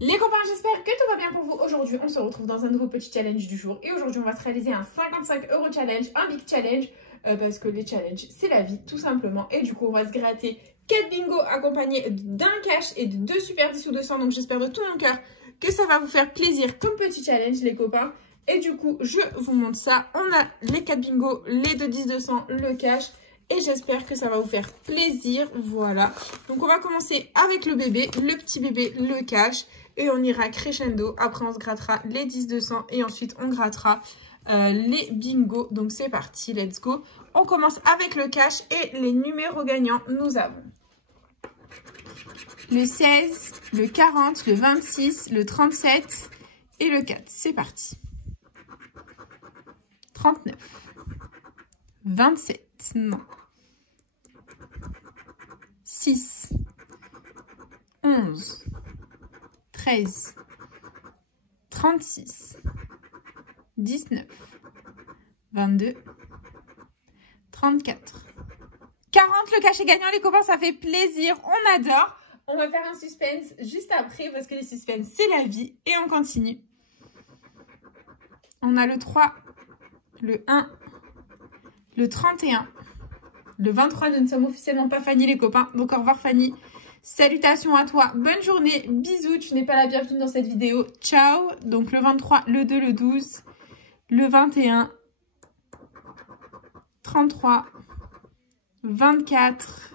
Les copains, j'espère que tout va bien pour vous. Aujourd'hui, on se retrouve dans un nouveau petit challenge du jour. Et aujourd'hui, on va se réaliser un 55 € challenge, un big challenge. Parce que les challenges, c'est la vie, tout simplement. Et du coup, on va se gratter 4 bingos accompagnés d'un cash et de 2 super 10 ou 200. Donc, j'espère de tout mon cœur que ça va vous faire plaisir comme petit challenge, les copains. Et du coup, je vous montre ça. On a les 4 bingos, les 2 10 200, le cash. Et j'espère que ça va vous faire plaisir. Voilà. Donc, on va commencer avec le bébé, le petit bébé, le cash. Et on ira crescendo. Après, on se grattera les 10 200 et ensuite, on grattera les bingos. Donc, c'est parti. Let's go. On commence avec le cash et les numéros gagnants. Nous avons le 16, le 40, le 26, le 37 et le 4. C'est parti. 39, 27, non. 6, 11, 13, 36, 19, 22, 34, 40. Le cash est gagnant, les copains, ça fait plaisir, on adore. On va faire un suspense juste après parce que les suspens, c'est la vie. Et on continue. On a le 3, le 1, le 31, le 23. Nous ne sommes officiellement pas Fanny, les copains. Donc, au revoir, Fanny. Salutations à toi. Bonne journée. Bisous. Tu n'es pas la bienvenue dans cette vidéo. Ciao. Donc, le 23, le 2, le 12, le 21, 33, 24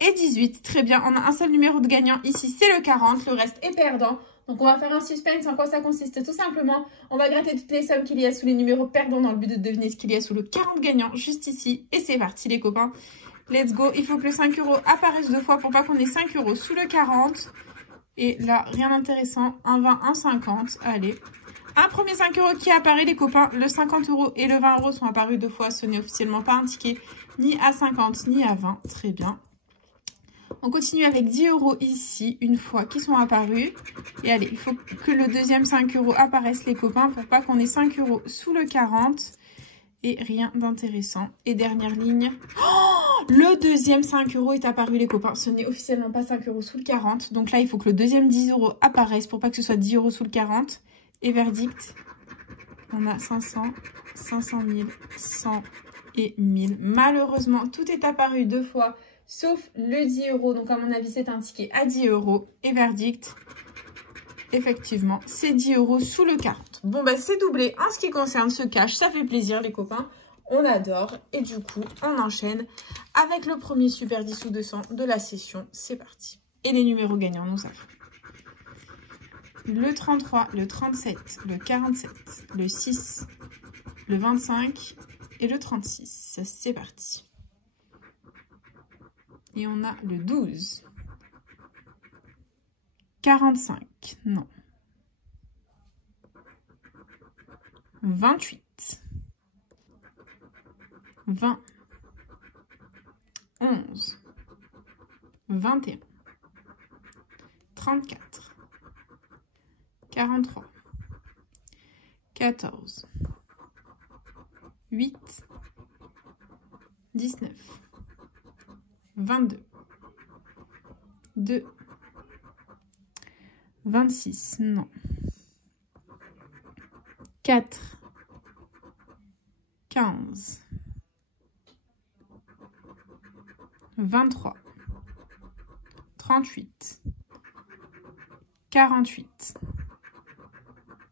et 18. Très bien. On a un seul numéro de gagnant ici. C'est le 40. Le reste est perdant. Donc, on va faire un suspense. En quoi ça consiste? Tout simplement, on va gratter toutes les sommes qu'il y a sous les numéros perdants dans le but de deviner ce qu'il y a sous le 40 gagnant juste ici. Et c'est parti, les copains. Let's go. Il faut que le 5 € apparaisse deux fois pour pas qu'on ait 5 € sous le 40. Et là, rien d'intéressant. Un 20, un 50. Allez. Un premier 5 € qui apparaît, les copains. Le 50 € et le 20 € sont apparus deux fois. Ce n'est officiellement pas un ticket ni à 50 ni à 20. Très bien. On continue avec 10 € ici, une fois qu'ils sont apparus. Et allez, il faut que le deuxième 5 € apparaisse, les copains, pour pas qu'on ait 5 € sous le 40. Et rien d'intéressant. Et dernière ligne. Oh, le deuxième 5 € est apparu, les copains. Ce n'est officiellement pas 5 € sous le 40. Donc là, il faut que le deuxième 10 € apparaisse pour pas que ce soit 10 € sous le 40. Et verdict, on a 500, 500 000, 100 et 1000. Malheureusement, tout est apparu deux fois. Sauf le 10 €. Donc, à mon avis, c'est un ticket à 10 €. Et verdict, effectivement, c'est 10 € sous le 40. Bon, bah, c'est doublé. En ce qui concerne ce cash, ça fait plaisir, les copains. On adore. Et du coup, on enchaîne avec le premier super 10 ou 200 de la session. C'est parti. Et les numéros gagnants, nous avons le 33, le 37, le 47, le 6, le 25 et le 36. C'est parti. Et on a le 12, 45, non, 28, 20, 11, 21, 34, 43, 14, 8, 19, 22, 2, 26, non, 4, 15, 23, 38, 48,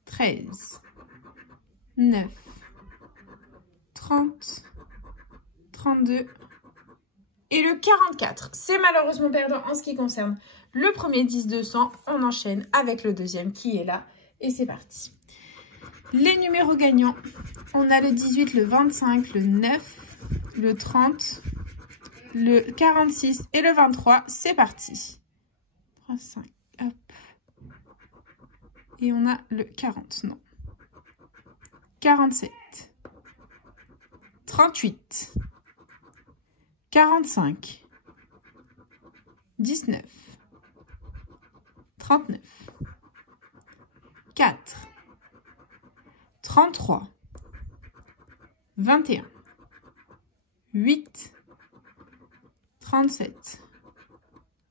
13, 9, 30, 32, et le 44, c'est malheureusement perdant en ce qui concerne le premier 10-200. On enchaîne avec le deuxième qui est là. Et c'est parti. Les numéros gagnants, on a le 18, le 25, le 9, le 30, le 46 et le 23. C'est parti. 3, 5, hop. Et on a le 40, non. 47, 38, 45, 19, 39, 4, 33, 21, 8, 37,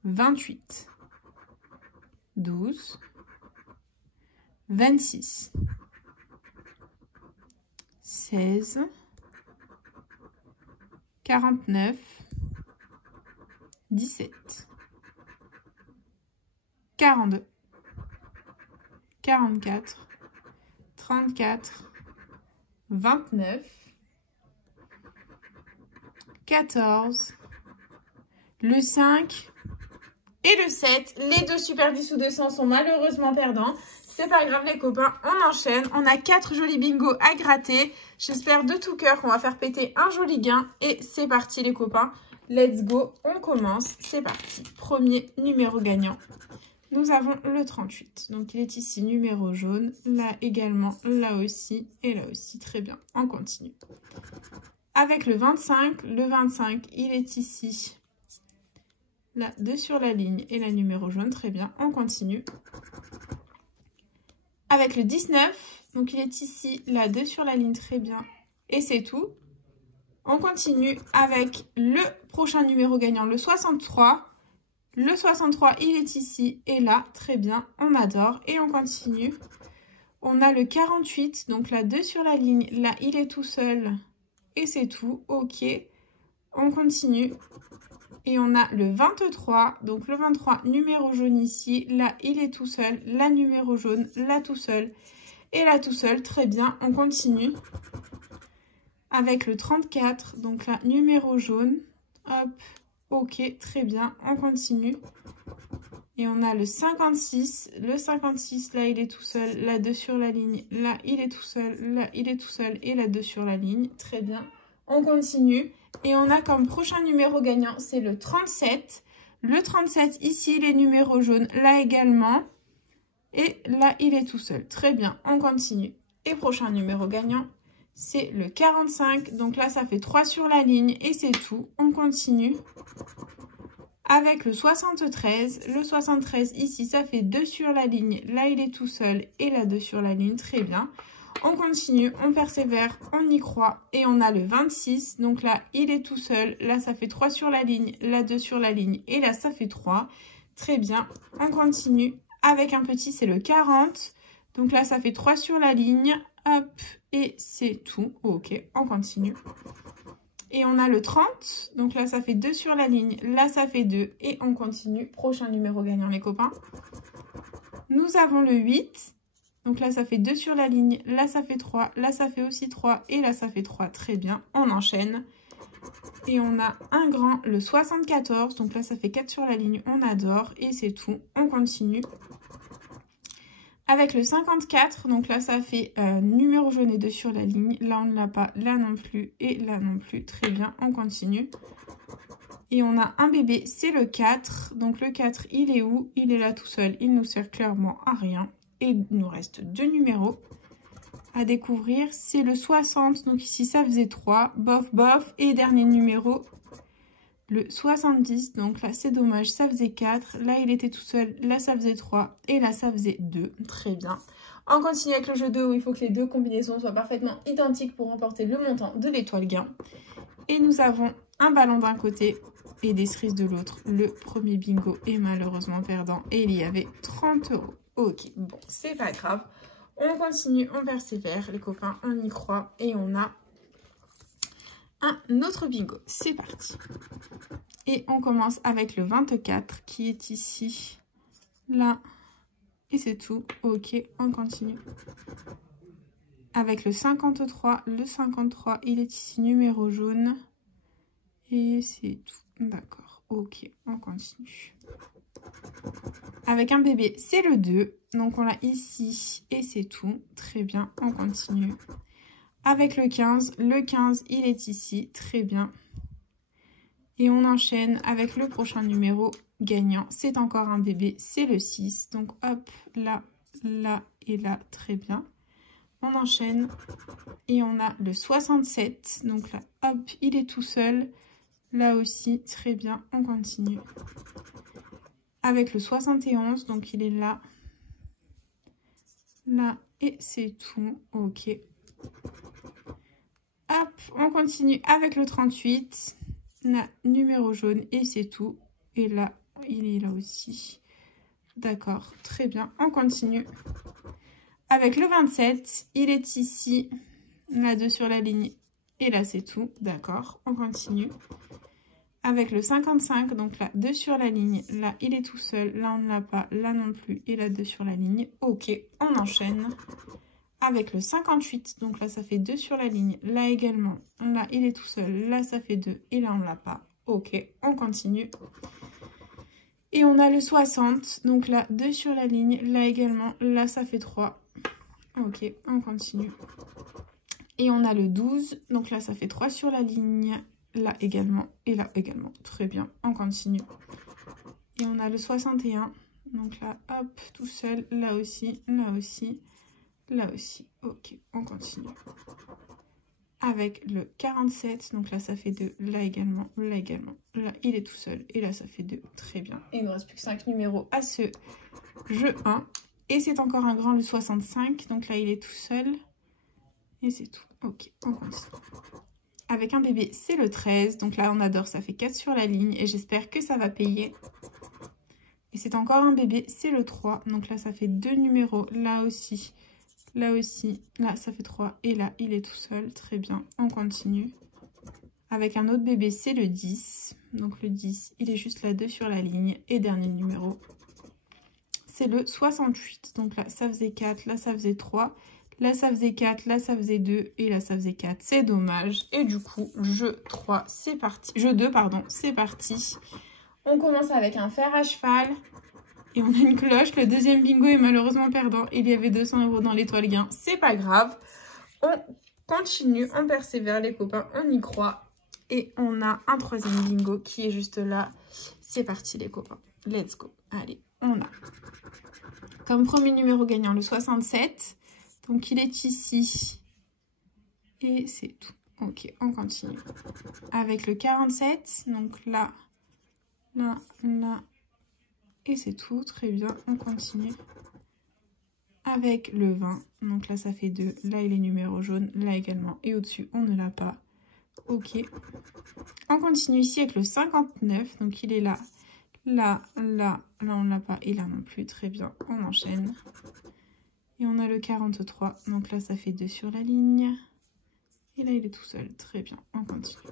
28, 12, 26, 16, 49, 17, 42, 44, 34, 29, 14, le 5 et le 7. Les deux super 10 ou 200 sont malheureusement perdants. C'est pas grave les copains, on enchaîne. On a 4 jolis bingos à gratter. J'espère de tout cœur qu'on va faire péter un joli gain. Et c'est parti les copains. Let's go, on commence. C'est parti. Premier numéro gagnant. Nous avons le 38. Donc il est ici numéro jaune. Là également, là aussi et là aussi. Très bien, on continue. Avec le 25, il est ici. Là, 2 sur la ligne et la numéro jaune. Très bien, on continue. Avec le 19, donc il est ici, là, 2 sur la ligne, très bien. Et c'est tout. On continue avec le prochain numéro gagnant, le 63. Le 63, il est ici et là, très bien, on adore. Et on continue. On a le 48, donc là, 2 sur la ligne, là, il est tout seul. Et c'est tout, ok. On continue. Et on a le 23, donc le 23, numéro jaune ici. Là, il est tout seul. La numéro jaune, là tout seul. Et là tout seul, très bien. On continue avec le 34, donc là, numéro jaune. Hop, ok, très bien. On continue. Et on a le 56. Le 56, là, il est tout seul. Là, 2 sur la ligne. Là, il est tout seul. Là, il est tout seul. Et là, 2 sur la ligne. Très bien. On continue. Et on a comme prochain numéro gagnant, c'est le 37. Le 37, ici, les numéros jaunes, là également. Et là, il est tout seul. Très bien, on continue. Et prochain numéro gagnant, c'est le 45. Donc là, ça fait 3 sur la ligne et c'est tout. On continue avec le 73. Le 73, ici, ça fait 2 sur la ligne. Là, il est tout seul et là, 2 sur la ligne. Très bien. On continue, on persévère, on y croit. Et on a le 26. Donc là, il est tout seul. Là, ça fait 3 sur la ligne. Là, 2 sur la ligne. Et là, ça fait 3. Très bien. On continue avec un petit, c'est le 40. Donc là, ça fait 3 sur la ligne. Hop. Et c'est tout. Ok, on continue. Et on a le 30. Donc là, ça fait 2 sur la ligne. Là, ça fait 2. Et on continue. Prochain numéro gagnant, les copains. Nous avons le 8. Donc là, ça fait 2 sur la ligne. Là, ça fait 3. Là, ça fait aussi 3. Et là, ça fait 3. Très bien. On enchaîne. Et on a un grand, le 74. Donc là, ça fait 4 sur la ligne. On adore. Et c'est tout. On continue. Avec le 54. Donc là, ça fait numéro jaune et 2 sur la ligne. Là, on ne l'a pas. Là non plus. Et là non plus. Très bien. On continue. Et on a un bébé. C'est le 4. Donc le 4, il est où? Il est là tout seul. Il nous sert clairement à rien. Et il nous reste 2 numéros à découvrir. C'est le 60. Donc ici, ça faisait 3. Bof, bof. Et dernier numéro, le 70. Donc là, c'est dommage. Ça faisait 4. Là, il était tout seul. Là, ça faisait 3. Et là, ça faisait 2. Très bien. On continue avec le jeu 2 où il faut que les deux combinaisons soient parfaitement identiques pour remporter le montant de l'étoile gain. Et nous avons un ballon d'un côté et des cerises de l'autre. Le premier bingo est malheureusement perdant. Et il y avait 30 €. Ok, bon, c'est pas grave. On continue, on persévère, les copains, on y croit. Et on a un autre bingo. C'est parti. Et on commence avec le 24 qui est ici, là. Et c'est tout. Ok, on continue. Avec le 53. Le 53, il est ici, numéro jaune. Et c'est tout. D'accord. Ok, on continue. Avec un bébé, c'est le 2. Donc, on l'a ici et c'est tout. Très bien, on continue. Avec le 15. Le 15, il est ici. Très bien. Et on enchaîne avec le prochain numéro gagnant. C'est encore un bébé, c'est le 6. Donc, hop, là, là et là. Très bien. On enchaîne et on a le 67. Donc là, hop, il est tout seul. Là aussi, très bien, on continue. Avec le 71, donc il est là. Là, et c'est tout. Ok. Hop, on continue avec le 38. Là, numéro jaune, et c'est tout. Et là, il est là aussi. D'accord, très bien. On continue Avec le 27, il est ici, là 2 sur la ligne, et là c'est tout, d'accord, on continue. Avec le 55, donc là 2 sur la ligne, là il est tout seul, là on ne l'a pas, là non plus, et là 2 sur la ligne, ok, on enchaîne. Avec le 58, donc là ça fait 2 sur la ligne, là également, là il est tout seul, là ça fait 2, et là on ne l'a pas, ok, on continue. Et on a le 60, donc là 2 sur la ligne, là également, là ça fait 3, ok, on continue. Et on a le 12, donc là ça fait 3 sur la ligne, là également, et là également, très bien, on continue. Et on a le 61, donc là, hop, tout seul, là aussi, là aussi, là aussi, ok, on continue. Avec le 47, donc là ça fait 2, là également, là il est tout seul, et là ça fait 2, très bien. Et il ne reste plus que 5 numéros à ce jeu 1. Et c'est encore un grand, le 65, donc là il est tout seul, et c'est tout, ok, on continue. Avec un bébé, c'est le 13, donc là on adore, ça fait 4 sur la ligne, et j'espère que ça va payer. Et c'est encore un bébé, c'est le 3, donc là ça fait 2 numéros, là aussi, là ça fait 3, et là il est tout seul, très bien, on continue. Avec un autre bébé, c'est le 10, donc le 10, il est juste là 2 sur la ligne, et dernier numéro, c'est le 68, donc là ça faisait 4, là ça faisait 3, là ça faisait 4, là ça faisait 2, et là ça faisait 4, c'est dommage. Et du coup, jeu 3, c'est parti, jeu 2, pardon, c'est parti. On commence avec un fer à cheval. Et on a une cloche. Le deuxième bingo est malheureusement perdant. Il y avait 200 € dans l'étoile gain. C'est pas grave. On continue, on persévère les copains, on y croit. Et on a un troisième bingo qui est juste là. C'est parti les copains. Let's go. Allez, on a comme premier numéro gagnant le 67. Donc il est ici. Et c'est tout. Ok, on continue. Avec le 47. Donc là, là, là. Et c'est tout, très bien, on continue. Avec le 20, donc là ça fait 2, là il est numéro jaune, là également, et au-dessus on ne l'a pas. Ok. On continue ici avec le 59, donc il est là, là, là, là on ne l'a pas, et là non plus, très bien, on enchaîne. Et on a le 43, donc là ça fait 2 sur la ligne, et là il est tout seul, très bien, on continue.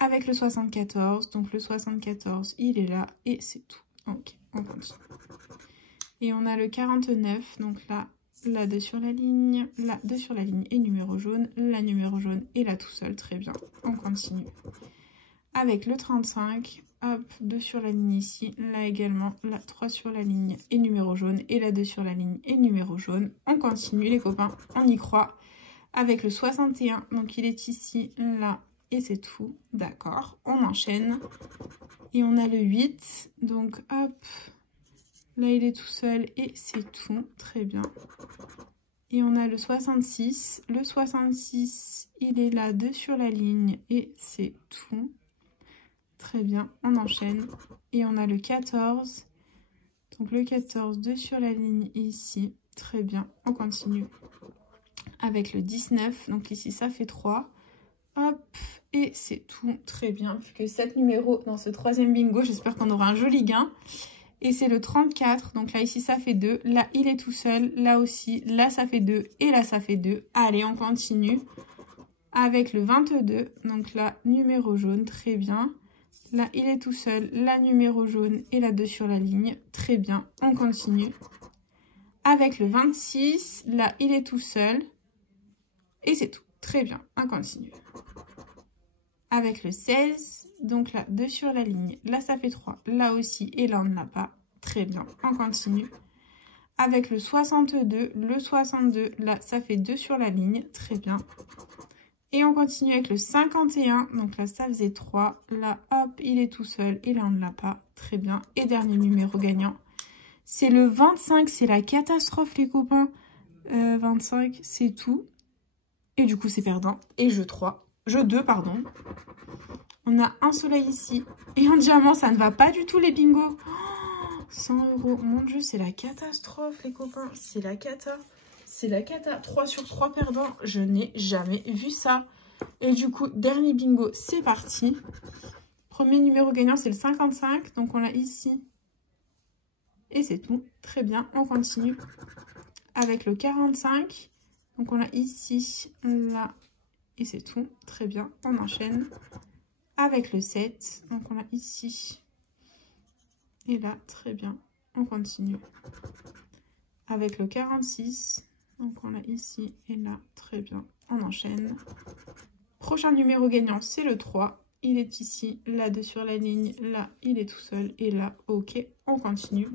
Avec le 74, donc le 74, il est là, et c'est tout. Ok, on continue. Et on a le 49, donc là, là 2 sur la ligne, là 2 sur la ligne et numéro jaune, là numéro jaune et là tout seul, très bien, on continue. Avec le 35, hop, 2 sur la ligne ici, là également, là 3 sur la ligne et numéro jaune, et là 2 sur la ligne et numéro jaune, on continue les copains, on y croit. Avec le 61, donc il est ici, là, et c'est tout, d'accord, on enchaîne. Et on a le 8, donc hop, là il est tout seul et c'est tout, très bien. Et on a le 66, il est là 2 sur la ligne et c'est tout, très bien, on enchaîne. Et on a le 14, donc le 14, 2 sur la ligne ici, très bien, on continue. Avec le 19, donc ici ça fait 3, hop, et c'est tout, très bien, plus que 7 numéros dans ce troisième bingo, j'espère qu'on aura un joli gain. Et c'est le 34, donc là ici ça fait 2, là il est tout seul, là aussi, là ça fait 2, et là ça fait 2. Allez, on continue avec le 22, donc là numéro jaune, très bien. Là il est tout seul, là numéro jaune, et là 2 sur la ligne, très bien, on continue. Avec le 26, là il est tout seul, et c'est tout, très bien, on continue. Avec le 16, donc là 2 sur la ligne, là ça fait 3, là aussi et là on ne l'a pas, très bien, on continue. Avec le 62, là ça fait 2 sur la ligne, très bien. Et on continue avec le 51, donc là ça faisait 3, là hop il est tout seul et là on ne l'a pas, très bien. Et dernier numéro gagnant, c'est le 25, c'est la catastrophe les copains, 25 c'est tout. Et du coup c'est perdant, et jeu 2, pardon. On a un soleil ici. Et en diamant, ça ne va pas du tout les bingos. Oh, 100 €. Mon Dieu, c'est la catastrophe, les copains. C'est la cata. C'est la cata. 3 sur 3 perdants. Je n'ai jamais vu ça. Et du coup, dernier bingo, c'est parti. Premier numéro gagnant, c'est le 55. Donc, on l'a ici. Et c'est tout. Très bien, on continue. avec le 45. Donc on a ici, là, et c'est tout. Très bien, on enchaîne avec le 7. Donc on a ici et là, très bien, on continue. Avec le 46, donc on a ici et là, très bien, on enchaîne. Prochain numéro gagnant, c'est le 3. Il est ici, là, 2 sur la ligne, là, il est tout seul, et là, ok, on continue.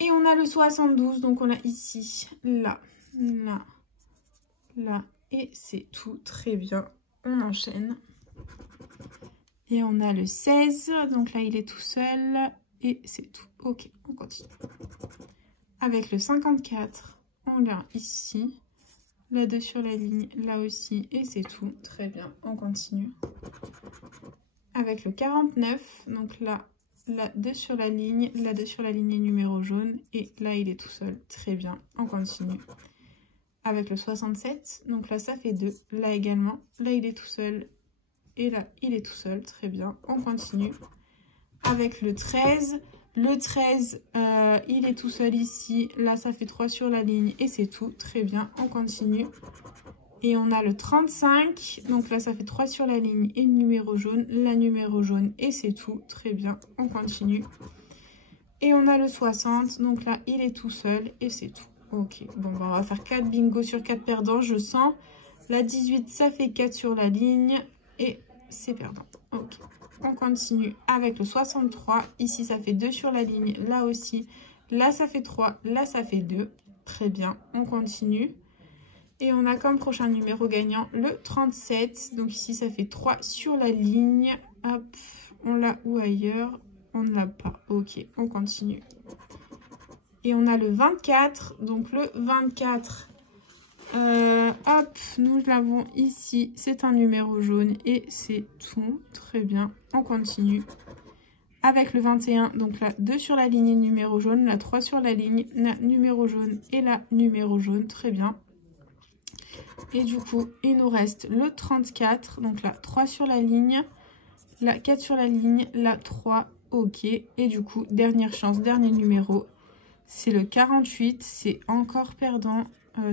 Et on a le 72, donc on a ici, là, là, là, et c'est tout, très bien, on enchaîne. Et on a le 16, donc là, il est tout seul, et c'est tout, ok, on continue. Avec le 54, on l'a ici. Là, 2 sur la ligne, là aussi, et c'est tout. Très bien, on continue. Avec le 49, donc là, 2 sur la ligne, là, 2 sur la ligne numéro jaune, et là, il est tout seul. Très bien, on continue. Avec le 67, donc là, ça fait 2. Là également, là, il est tout seul, et là, il est tout seul. Très bien, on continue. Avec le 13... Le 13, il est tout seul ici. Là, ça fait 3 sur la ligne et c'est tout. Très bien, on continue. Et on a le 35. Donc là, ça fait 3 sur la ligne et le numéro jaune. La numéro jaune et c'est tout. Très bien, on continue. Et on a le 60. Donc là, il est tout seul et c'est tout. Ok, bon, bah, on va faire 4 bingo sur 4 perdants, je sens. La 18, ça fait 4 sur la ligne et c'est perdant. Ok. On continue avec le 63. Ici, ça fait 2 sur la ligne. Là aussi. Là, ça fait 3. Là, ça fait 2. Très bien. On continue. Et on a comme prochain numéro gagnant le 37. Donc ici, ça fait 3 sur la ligne. Hop. On l'a ou ailleurs? On ne l'a pas. Ok. On continue. Et on a le 24. Donc le 24... hop, nous l'avons ici, c'est un numéro jaune et c'est tout, très bien, on continue. Avec le 21, donc là, 2 sur la ligne numéro jaune, là 3 sur la ligne, là, numéro jaune et là, numéro jaune, très bien. Et du coup, il nous reste le 34, donc là, 3 sur la ligne, là, 4 sur la ligne, là, 3, ok. Et du coup, dernière chance, dernier numéro, c'est le 48, c'est encore perdant.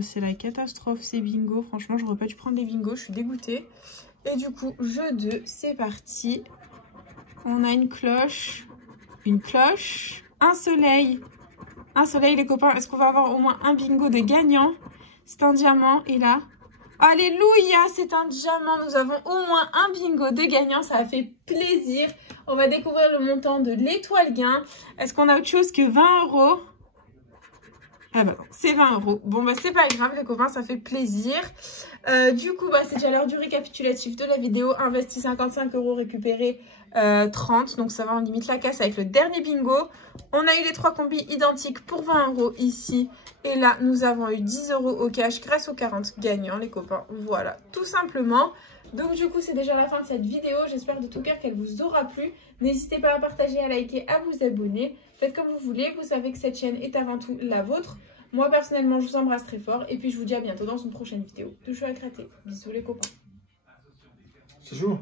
C'est la catastrophe, c'est bingo. Franchement, j'aurais pas dû prendre les bingos, je suis dégoûtée. Et du coup, jeu 2, c'est parti. On a une cloche, un soleil. Un soleil, les copains. Est-ce qu'on va avoir au moins un bingo de gagnant? C'est un diamant. Et là, alléluia, c'est un diamant. Nous avons au moins un bingo de gagnant. Ça a fait plaisir. On va découvrir le montant de l'étoile gain. Est-ce qu'on a autre chose que 20 €? Ah bah non, c'est 20 €. Bon bah c'est pas grave les copains, ça fait plaisir. Du coup bah c'est déjà l'heure du récapitulatif de la vidéo. Investi 55 €, récupéré 30. Donc ça va, on limite la casse avec le dernier bingo. On a eu les 3 combis identiques pour 20 € ici. Et là nous avons eu 10 € au cash grâce aux 40 gagnants les copains. Voilà, tout simplement. Donc du coup c'est déjà la fin de cette vidéo. J'espère de tout cœur qu'elle vous aura plu. N'hésitez pas à partager, à liker, à vous abonner. Faites comme vous voulez. Vous savez que cette chaîne est avant tout la vôtre. Moi personnellement je vous embrasse très fort. Et puis je vous dis à bientôt dans une prochaine vidéo de jeux à gratter. Bisous les copains. C'est chaud.